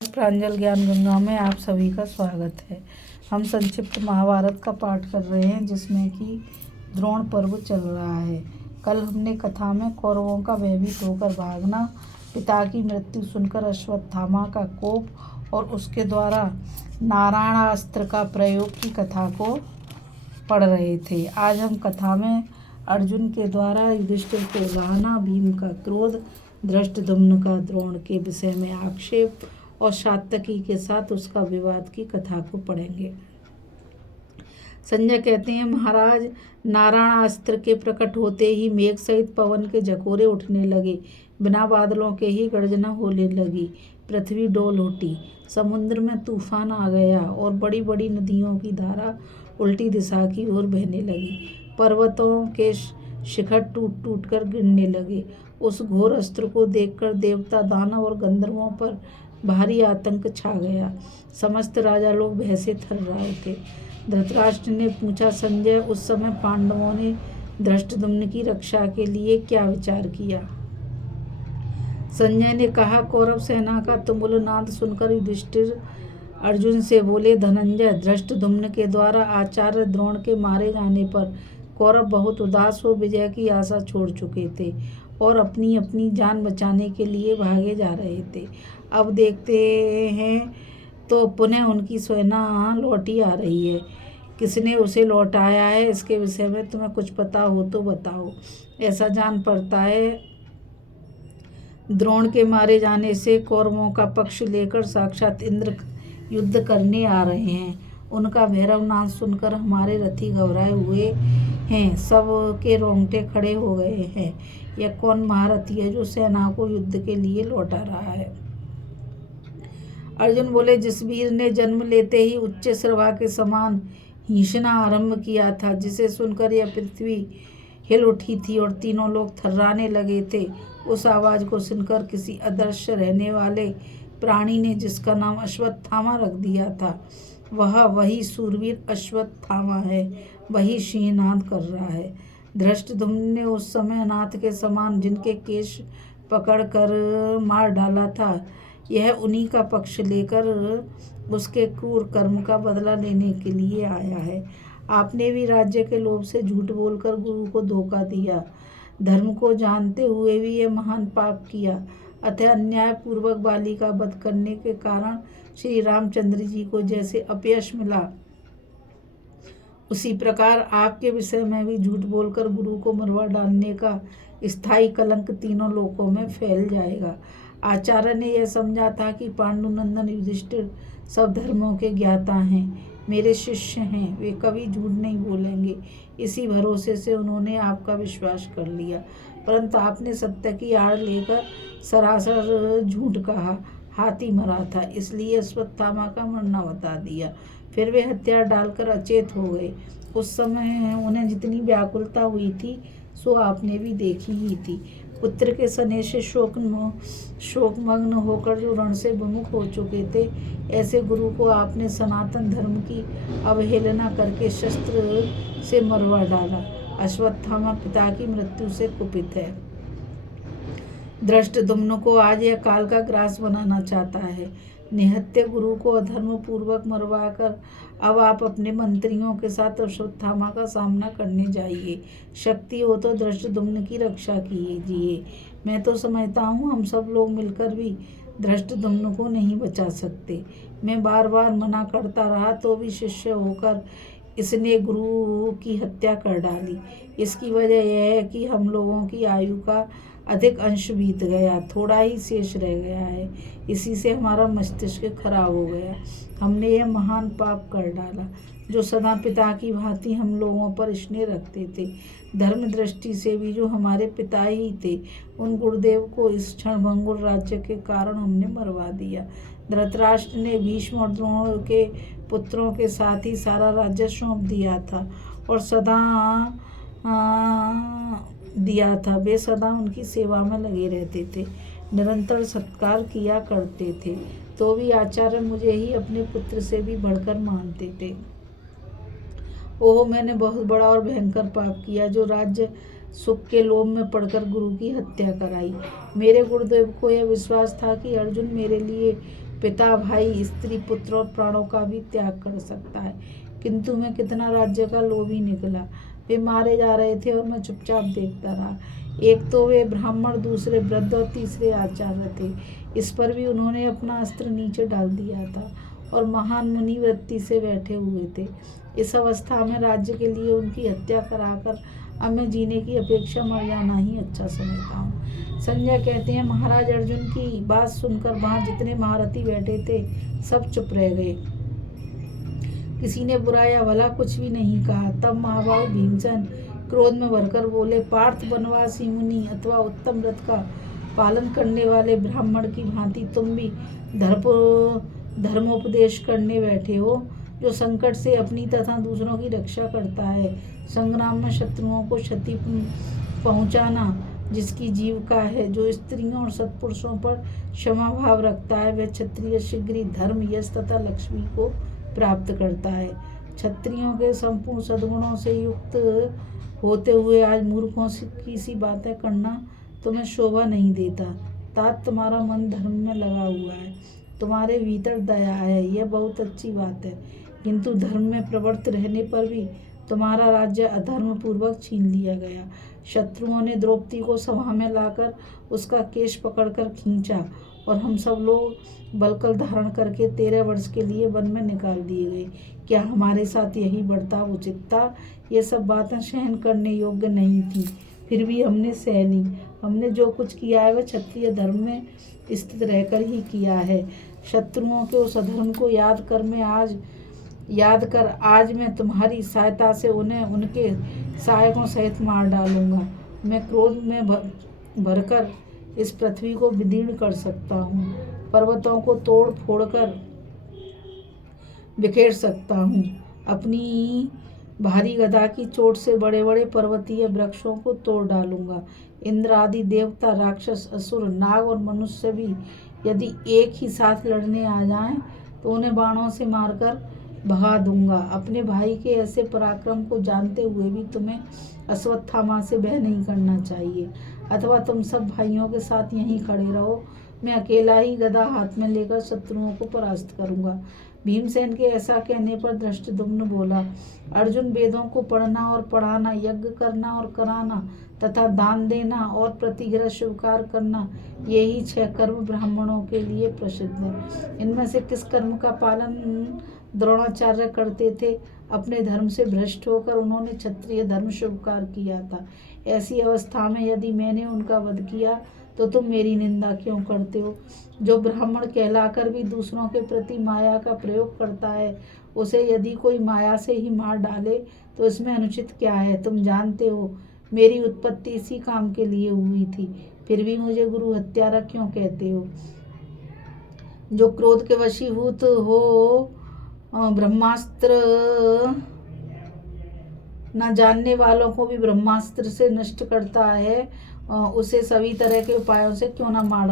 प्रांजल ज्ञान गंगा में आप सभी का स्वागत है। हम संक्षिप्त महाभारत का पाठ कर रहे हैं, जिसमें कि द्रोण पर्व चल रहा है। कल हमने कथा में कौरवों का भयभीत होकर भागना, पिता की मृत्यु सुनकर अश्वत्थामा का कोप और उसके द्वारा नारायणास्त्र का प्रयोग की कथा को पढ़ रहे थे। आज हम कथा में अर्जुन के द्वारा युधिष्ठिर को उलाहना, भीम का क्रोध, धृष्टद्युम्न का द्रोण के विषय में आक्षेप और सात्यकी के साथ उसका विवाद की कथा को पढ़ेंगे। संजय कहते हैं, महाराज, नारायणास्त्र के प्रकट होते ही मेघ सहित पवन के झकोरे उठने लगे, बिना बादलों के ही गर्जना होने लगी, पृथ्वी डोल उठी, समुद्र में तूफान आ गया और बड़ी बड़ी नदियों की धारा उल्टी दिशा की ओर बहने लगी, पर्वतों के शिखर टूट टूट कर गिरने लगे। उस घोर अस्त्र को देखकर देवता, दानव और गंधर्वों पर भारी आतंक छा गया। समस्त राजा लोग भय से थर्राए थे। धृतराष्ट्र ने पूछा, संजय, उस समय पांडवों ने धृष्टद्युम्न की रक्षा के लिए क्या विचार किया? संजय ने कहा, कौरव सेना का तुमुल नाद सुनकर युधिष्ठिर अर्जुन से बोले, धनंजय, धृष्टद्युम्न के द्वारा आचार्य द्रोण के मारे जाने पर कौरव बहुत उदास हो विजय की आशा छोड़ चुके थे और अपनी अपनी जान बचाने के लिए भागे जा रहे थे। अब देखते हैं तो पुनः उनकी सेना लौटी आ रही है। किसने उसे लौटाया है, इसके विषय में तुम्हें कुछ पता हो तो बताओ। ऐसा जान पड़ता है द्रोण के मारे जाने से कौरवों का पक्ष लेकर साक्षात इंद्र युद्ध करने आ रहे हैं। उनका भैरव नाद सुनकर हमारे रथी घबराए हुए हैं, सब के रोंगटे खड़े हो गए हैं। यह कौन महारथी है जो सेना को युद्ध के लिए लौटा रहा है? अर्जुन बोले, जिस वीर ने जन्म लेते ही उच्च श्रवा के समान हिंसना आरंभ किया था, जिसे सुनकर यह पृथ्वी हिल उठी थी और तीनों लोग थर्राने लगे थे, उस आवाज को सुनकर किसी अदृश्य रहने वाले प्राणी ने जिसका नाम अश्वत्थामा रख दिया था, वही सूरवीर अश्वत्थामा है, वही सिंहनाद कर रहा है। धृष्टद्युम्न ने उस समय अनाथ के समान जिनके केश पकड़कर मार डाला था, यह उन्हीं का पक्ष लेकर उसके क्रूर कर्म का बदला लेने के लिए आया है। आपने भी राज्य के लोभ से झूठ बोलकर गुरु को धोखा दिया, धर्म को जानते हुए भी यह महान पाप किया, अतः अन्याय पूर्वक बाली का वध करने के कारण श्री रामचंद्र जी को जैसे अपयश मिला, उसी प्रकार आपके विषय में भी झूठ बोलकर गुरु को मरवा डालने का स्थायी कलंक तीनों लोकों में फैल जाएगा। आचार्य ने यह समझा था कि पांडुनंदन युधिष्ठिर सब धर्मों के ज्ञाता हैं, मेरे शिष्य हैं, वे कभी झूठ नहीं बोलेंगे। इसी भरोसे से उन्होंने आपका विश्वास कर लिया, परंतु आपने सत्य की आड़ लेकर सरासर झूठ कहा, हाथी मरा था, इसलिए अश्वत्थामा का मरना बता दिया। फिर वे हथियार डालकर अचेत हो गए। उस समय उन्हें जितनी व्याकुलता हुई थी सो आपने भी देखी ही थी। पुत्र के स्नेह से शोकमग्न होकर जो रण से विमुख हो चुके थे, ऐसे गुरु को आपने सनातन धर्म की अवहेलना करके शस्त्र से मरवा डाला। अश्वत्थामा पिता की मृत्यु से कुपित है। धृष्टद्युम्न को आज यह काल का ग्रास बनाना चाहता है। निहत्य गुरु को अधर्म पूर्वक मरवाकर अब आप अपने मंत्रियों के साथ अश्वत्थामा का सामना करने जाइए। शक्ति हो तो धृष्टद्युम्न की रक्षा कीजिए। मैं तो समझता हूँ हम सब लोग मिलकर भी धृष्टद्युम्न को नहीं बचा सकते। मैं बार बार मना करता रहा तो भी शिष्य होकर इसने गुरु की हत्या कर डाली। इसकी वजह यह है कि हम लोगों की आयु का अधिक अंश बीत गया, थोड़ा ही शेष रह गया है। इसी से हमारा मस्तिष्क खराब हो गया। हमने यह महान पाप कर डाला जो सदा पिता की भांति हम लोगों पर स्नेह रखते थे। धर्म दृष्टि से भी जो हमारे पिता ही थे, उन गुरुदेव को इस क्षणभंगुर राज्य के कारण हमने मरवा दिया। धृतराष्ट्र ने भीष्म और द्रोण के पुत्रों के साथ ही सारा राज्य सौंप दिया था और वे सदा उनकी सेवा में लगे रहते थे, निरंतर सत्कार किया करते थे। तो भी आचार्य मुझे ही अपने पुत्र से भी बढ़कर मानते थे। ओह, मैंने बहुत बड़ा और भयंकर पाप किया जो राज्य सुख के लोभ में पड़कर गुरु की हत्या कराई। मेरे गुरुदेव को यह विश्वास था कि अर्जुन मेरे लिए पिता, भाई, स्त्री, पुत्र और प्राणों का भी त्याग कर सकता है, किंतु मैं कितना राज्य का लोभी निकला। वे मारे जा रहे थे और मैं चुपचाप देखता रहा। एक तो वे ब्राह्मण, दूसरे वृद्ध और तीसरे आचार्य थे। इस पर भी उन्होंने अपना अस्त्र नीचे डाल दिया था और महान मुनि वृत्ति से बैठे हुए थे। इस अवस्था में राज्य के लिए उनकी हत्या कराकर अब मैं जीने की अपेक्षा मर जाना ही अच्छा समझता हूँ। संजय कहते हैं, महाराज अर्जुन की बात सुनकर वहाँ जितने महारथी बैठे थे सब चुप रह गए। किसी ने बुरा या भला कुछ भी नहीं कहा। तब महाभाव भीमसेन क्रोध में भरकर बोले, पार्थ, वनवासी मुनि अथवा उत्तम व्रत का पालन करने वाले ब्राह्मण की भांति तुम भी धर्मोपदेश करने बैठे हो, जो संकट से अपनी तथा दूसरों की रक्षा करता है। संग्राम में शत्रुओं को क्षति पहुंचाना जिसकी जीविका है, जो स्त्रियों और सत्पुरुषों पर क्षमा भाव रखता है, वह क्षत्रिय शीघ्र ही धर्म, यश तथा लक्ष्मी को प्राप्त करता है। क्षत्रियों के संपूर्ण सद्गुणों से युक्त होते हुए आज मूर्खों की सी बातें करना तुम्हें शोभा नहीं देता। तात, तुम्हारा मन धर्म में लगा हुआ है, तुम्हारे भीतर दया है, यह बहुत अच्छी बात है, किंतु धर्म में प्रवृत्त रहने पर भी तुम्हारा राज्य अधर्म पूर्वक छीन लिया गया। शत्रुओं ने द्रौपदी को सभा में लाकर उसका केश पकड़कर खींचा और हम सब लोग बलकल धारण करके 13 वर्ष के लिए वन में निकाल दिए गए। क्या हमारे साथ यही बर्ताव उचित था? ये सब बातें सहन करने योग्य नहीं थी, फिर भी हमने सह ली। हमने जो कुछ किया है वह क्षत्रिय धर्म में स्थित रहकर ही किया है। शत्रुओं के उस अधर्म को याद कर आज मैं तुम्हारी सहायता से उन्हें उनके सहायकों सहित मार डालूंगा। मैं क्रोध में भरकर इस पृथ्वी को विदीर्ण कर सकता हूँ, पर्वतों को तोड़ फोड़ कर बिखेर सकता हूँ। अपनी भारी गदा की चोट से बड़े बड़े पर्वतीय वृक्षों को तोड़ डालूंगा। इंद्र आदि देवता, राक्षस, असुर, नाग और मनुष्य भी यदि एक ही साथ लड़ने आ जाएं तो उन्हें बाणों से मारकर भगा दूंगा। अपने भाई के ऐसे पराक्रम को जानते हुए भी तुम्हें अश्वत्थामा से भय नहीं करना चाहिए, अथवा तुम सब भाइयों के साथ यहीं खड़े रहो। मैं अकेला ही गदा हाथ में लेकर शत्रुओं को परास्त करूंगा। भीमसेन के ऐसा कहने पर धृष्टद्युम्न बोला, अर्जुन, वेदों को पढ़ना और पढ़ाना, यज्ञ करना और कराना तथा दान देना और प्रतिग्रह स्वीकार करना, यही 6 कर्म ब्राह्मणों के लिए प्रसिद्ध है। इनमें से किस कर्म का पालन द्रोणाचार्य करते थे? अपने धर्म से भ्रष्ट होकर उन्होंने क्षत्रिय धर्म स्वीकार किया था। ऐसी अवस्था में यदि मैंने उनका वध किया तो तुम मेरी निंदा क्यों करते हो? जो ब्राह्मण कहलाकर भी दूसरों के प्रति माया का प्रयोग करता है, उसे यदि कोई माया से ही मार डाले तो इसमें अनुचित क्या है? तुम जानते हो मेरी उत्पत्ति इसी काम के लिए हुई थी, फिर भी मुझे गुरु हत्यारा क्यों कहते हो? जो क्रोध के वशीभूत हो ब्रह्मास्त्र न जानने वालों को भी ब्रह्मास्त्र से नष्ट करता है, उसे सभी तरह के उपायों से क्यों न मार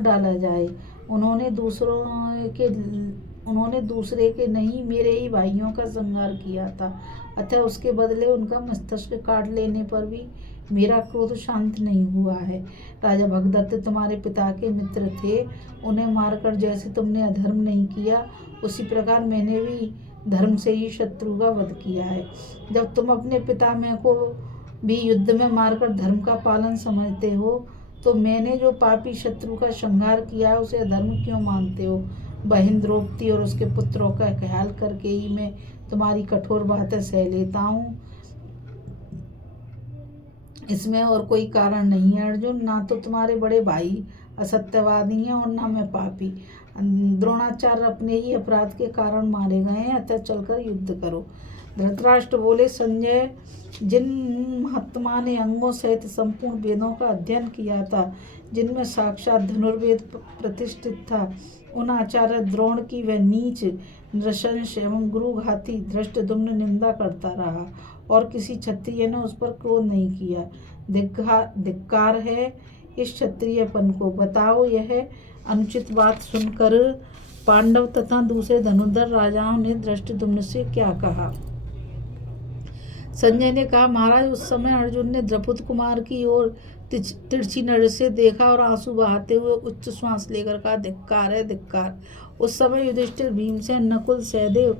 डाला जाए। उन्होंने दूसरे के नहीं, मेरे ही भाइयों का संहार किया था, अतः उसके बदले उनका मस्तिष्क काट लेने पर भी मेरा क्रोध शांत नहीं हुआ है। राजा भगदत्त तुम्हारे पिता के मित्र थे, उन्हें मारकर जैसे तुमने अधर्म नहीं किया, उसी प्रकार मैंने भी धर्म से ही शत्रु का वध किया है। जब तुम अपने पितामह को भी युद्ध में मारकर धर्म का पालन समझते हो, तो मैंने जो पापी शत्रु का संहार किया है उसे अधर्म क्यों मानते हो? बहन द्रौपदी और उसके पुत्रों का ख्याल करके ही मैं तुम्हारी कठोर बातें सह लेता हूँ, इसमें और कोई कारण नहीं है। अर्जुन, ना तो तुम्हारे बड़े भाई असत्यवादी हैं और ना मैं पापी। द्रोणाचार्य अपने ही अपराध के कारण मारे गए हैं, अतः चलकर युद्ध करो। धृतराष्ट्र बोले, संजय, जिन महात्मा ने अंगों सहित संपूर्ण वेदों का अध्ययन किया था, जिनमें साक्षात धनुर्वेद प्रतिष्ठित था, उन आचार्य द्रोण की वह नीच, नृशंस एवं गुरुघाती धृष्टद्युम्न निंदा करता रहा और किसी क्षत्रिय ने उस पर क्रोध नहीं किया। धिक्कार है इस क्षत्रियपन को। बताओ, यह अनुचित बात सुनकर पांडव तथा दूसरे धनुर्धर राजाओं ने धृष्टद्युम्न से क्या कहा? संजय ने कहा, महाराज, उस समय अर्जुन ने द्रौपद कुमार की ओर तिरछी नजर से देखा और आंसू बहाते हुए उच्च श्वास लेकर कहा, धिक्कार है, धिक्कार। उस समय युधिष्ठिर, भीमसेन, नकुल, सहदेव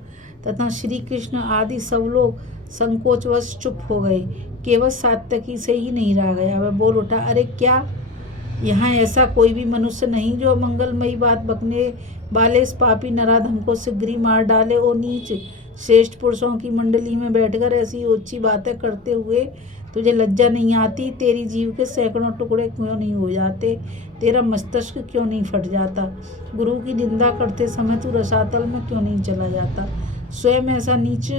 तथा श्री कृष्ण आदि सब लोग संकोचवश चुप हो गए। केवल सात्यकी से ही नहीं रह गया। वह बोल उठा, अरे क्या यहाँ ऐसा कोई भी मनुष्य नहीं जो मंगलमयी बात बकने वाले इस पापी नराधम को शीघ्र ही मार डाले? ओ नीच, श्रेष्ठ पुरुषों की मंडली में बैठकर ऐसी ऊंची बातें करते हुए तुझे लज्जा नहीं आती? तेरी जीव के सैकड़ों टुकड़े क्यों नहीं हो जाते? तेरा मस्तिष्क क्यों नहीं फट जाता? गुरु की निंदा करते समय तू रसातल में क्यों नहीं चला जाता? स्वयं ऐसा नीच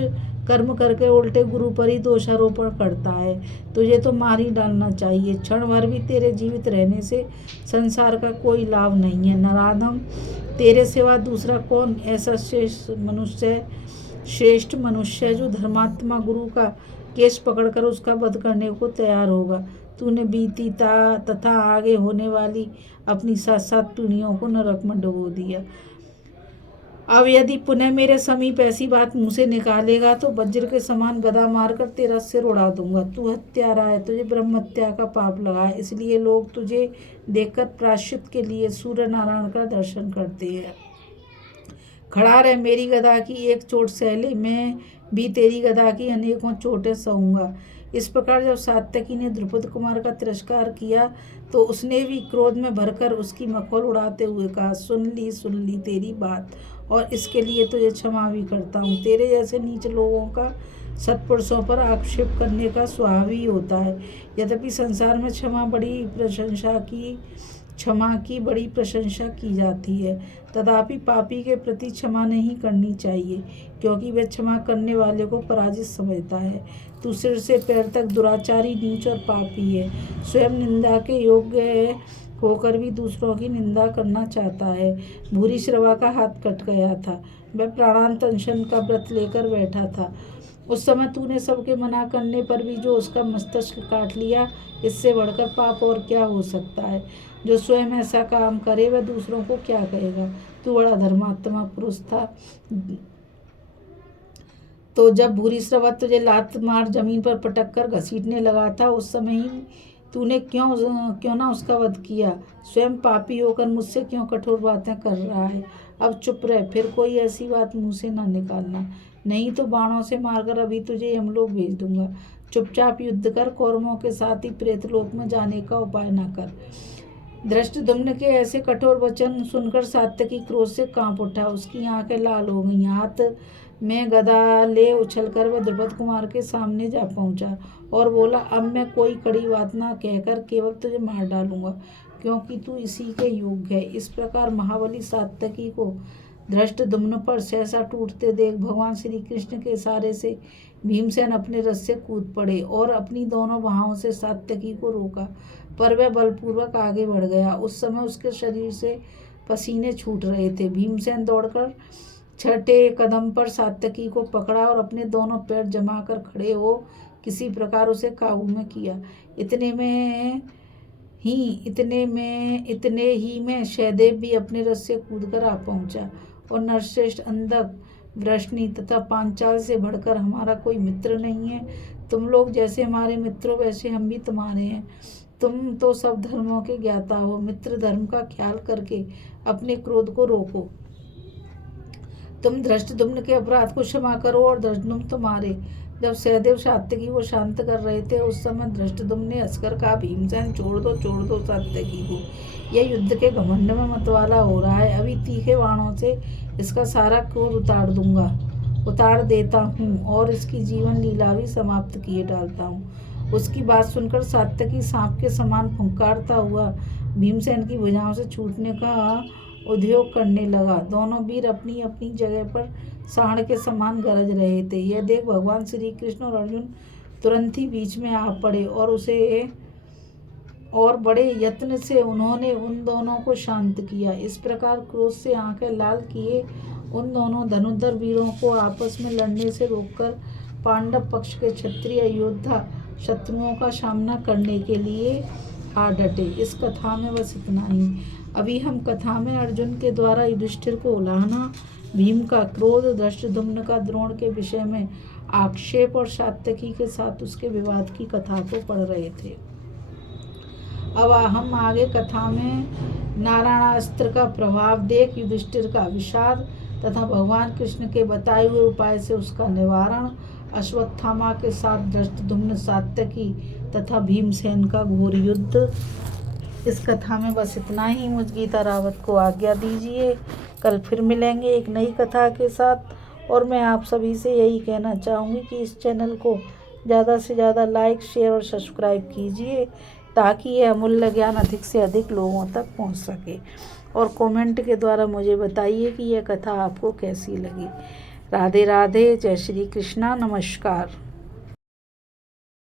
कर्म करके उल्टे गुरु पर ही दोषारोपण करता है। तुझे तो मार ही डालना चाहिए। क्षण भर भी तेरे जीवित रहने से संसार का कोई लाभ नहीं है। नराधम, तेरे सिवा दूसरा कौन ऐसा श्रेष्ठ मनुष्य है जो धर्मात्मा गुरु का केस पकड़कर उसका वध करने को तैयार होगा? तूने बीती तथा आगे होने वाली अपनी 7-7 पीढ़ियों को नरक में डुबो दिया। अब यदि पुनः मेरे समीप ऐसी बात मुंह से निकालेगा तो वज्र के समान गदा मारकर तेरा सिर उड़ा दूंगा। तू हत्यारा है, तुझे ब्रह्म हत्या का पाप लगा है, इसलिए लोग तुझे देखकर प्रायश्चित के लिए सूर्य नारायण का दर्शन करते हैं। खड़ा रह, मेरी गदा की एक चोट सह ले, मैं भी तेरी गदा की अनेकों चोटें सहूंगा। इस प्रकार जब सात्यकी ने द्रुपद कुमार का तिरस्कार किया तो उसने भी क्रोध में भरकर उसकी मखौल उड़ाते हुए कहा, सुन ली तेरी बात, और इसके लिए तुझे क्षमा भी करता हूँ। तेरे जैसे नीच लोगों का सत्पुरुषों पर आक्षेप करने का स्वभाव ही होता है। यद्यपि संसार में क्षमा की बड़ी प्रशंसा की जाती है, तथापि पापी के प्रति क्षमा नहीं करनी चाहिए, क्योंकि वह क्षमा करने वाले को पराजित समझता है। तू सिर से पैर तक दुराचारी, नीच और पापी है। स्वयं निंदा के योग्य होकर भी दूसरों की निंदा करना चाहता है। भूरिश्रवा का हाथ कट गया था। वह प्राणांत अनशन का व्रत लेकर बैठा था। उस समय तूने सबके मना करने पर भी जो उसका मस्तिष्क काट लिया, इससे बढ़कर पाप और क्या हो सकता है? जो स्वयं ऐसा काम करे वह दूसरों को क्या कहेगा? तू बड़ा धर्मात्मा पुरुष था, तो जब भूरिश्रवा तुझे लात मार जमीन पर पटक कर घसीटने लगा था, उस समय ही तूने क्यों ना उसका वध किया? स्वयं पापी होकर मुझसे क्यों कठोर बातें कर रहा है? अब चुप रह, फिर कोई ऐसी बात मुंह से ना निकालना, नहीं तो बाणों से मारकर अभी तुझे यमलोक भेज दूंगा। चुपचाप युद्ध कर, कौरवों के साथ ही प्रेतलोक में जाने का उपाय न कर। धृष्टद्युम्न के ऐसे कठोर वचन सुनकर सात्यकी क्रोध से कांप उठा। उसकी आंखें लाल हो गईं। हाथ में गदा ले उछलकर वह द्रुपद कुमार के सामने जा पहुंचा और बोला, अब मैं कोई कड़ी बात ना कहकर केवल तुझे मार डालूंगा, क्योंकि तू इसी के योग्य है। इस प्रकार महाबली सात्यकी को धृष्टद्युम्न पर सहसा टूटते देख भगवान श्री कृष्ण के इशारे से भीमसेन अपने रथ से कूद पड़े और अपनी दोनों बाहों से सात्यकी को रोका, पर वह बलपूर्वक आगे बढ़ गया। उस समय उसके शरीर से पसीने छूट रहे थे। भीमसेन दौड़कर छठे कदम पर सात्यकी को पकड़ा और अपने दोनों पैर जमाकर खड़े हो किसी प्रकार उसे काबू में किया। इतने ही में सहदेव भी अपने रथ से कूदकर आ पहुंचा और नरश्रेष्ठ, अंधक, वृष्णि तथा पांचाल से बढ़कर हमारा कोई मित्र नहीं है। तुम लोग जैसे हमारे मित्रों वैसे हम भी तुम्हारे हैं। तुम तो सब धर्मों के ज्ञाता हो। मित्र धर्म का ख्याल करके अपने क्रोध को रोको। तुम धृष्टद्युम्न के अपराध को क्षमा करो और धृष्टद्युम्न तुम्हारे। जब सहदेव सात्यकी को शांत कर रहे थे, उस समय धृष्टद्युम्न ने हंसकर कहा, भीमसेन छोड़ दो सात्यकी को। यह युद्ध के घमंड में मतवाला हो रहा है। अभी तीखे बाणों से इसका सारा क्रोध उतार देता हूँ और इसकी जीवन लीला भी समाप्त किए डालता हूँ। उसकी बात सुनकर सात्यकी सांप के समान फुंकारता हुआ भीमसेन की भुजाओं से छूटने का उद्योग करने लगा। दोनों वीर अपनी अपनी जगह पर सांड के समान गरज रहे थे। यह देख भगवान श्री कृष्ण और अर्जुन तुरंत ही बीच में आ पड़े और बड़े यत्न से उन्होंने उन दोनों को शांत किया। इस प्रकार क्रोध से आंखें लाल किए उन दोनों धनुर्धर वीरों को आपस में लड़ने से रोककर पांडव पक्ष के क्षत्रिय योद्धा शत्रुओं का सामना करने के लिए आ डटे। इस कथा में बस इतना ही। अभी हम कथा में अर्जुन के द्वारा युधिष्ठिर को उलाहना, भीम का क्रोध, धृष्टद्युम्न का द्रोण के विषय में आक्षेप और सात्यकी के साथ उसके विवाद की कथा को पढ़ रहे थे। अब हम आगे कथा में नारायणास्त्र का प्रभाव देख युधिष्ठिर का विषाद तथा भगवान कृष्ण के बताए हुए उपाय से उसका निवारण, अश्वत्थामा के साथ धृष्टद्युम्न, सात्यकी तथा भीमसेन का घोर युद्ध। इस कथा में बस इतना ही। मुझ गीता रावत को आज्ञा दीजिए। कल फिर मिलेंगे एक नई कथा के साथ। और मैं आप सभी से यही कहना चाहूँगी कि इस चैनल को ज़्यादा से ज़्यादा लाइक, शेयर और सब्सक्राइब कीजिए ताकि यह अमूल्य ज्ञान अधिक से अधिक लोगों तक पहुँच सके। और कमेंट के द्वारा मुझे बताइए कि यह कथा आपको कैसी लगी। राधे राधे। जय श्री कृष्णा। नमस्कार।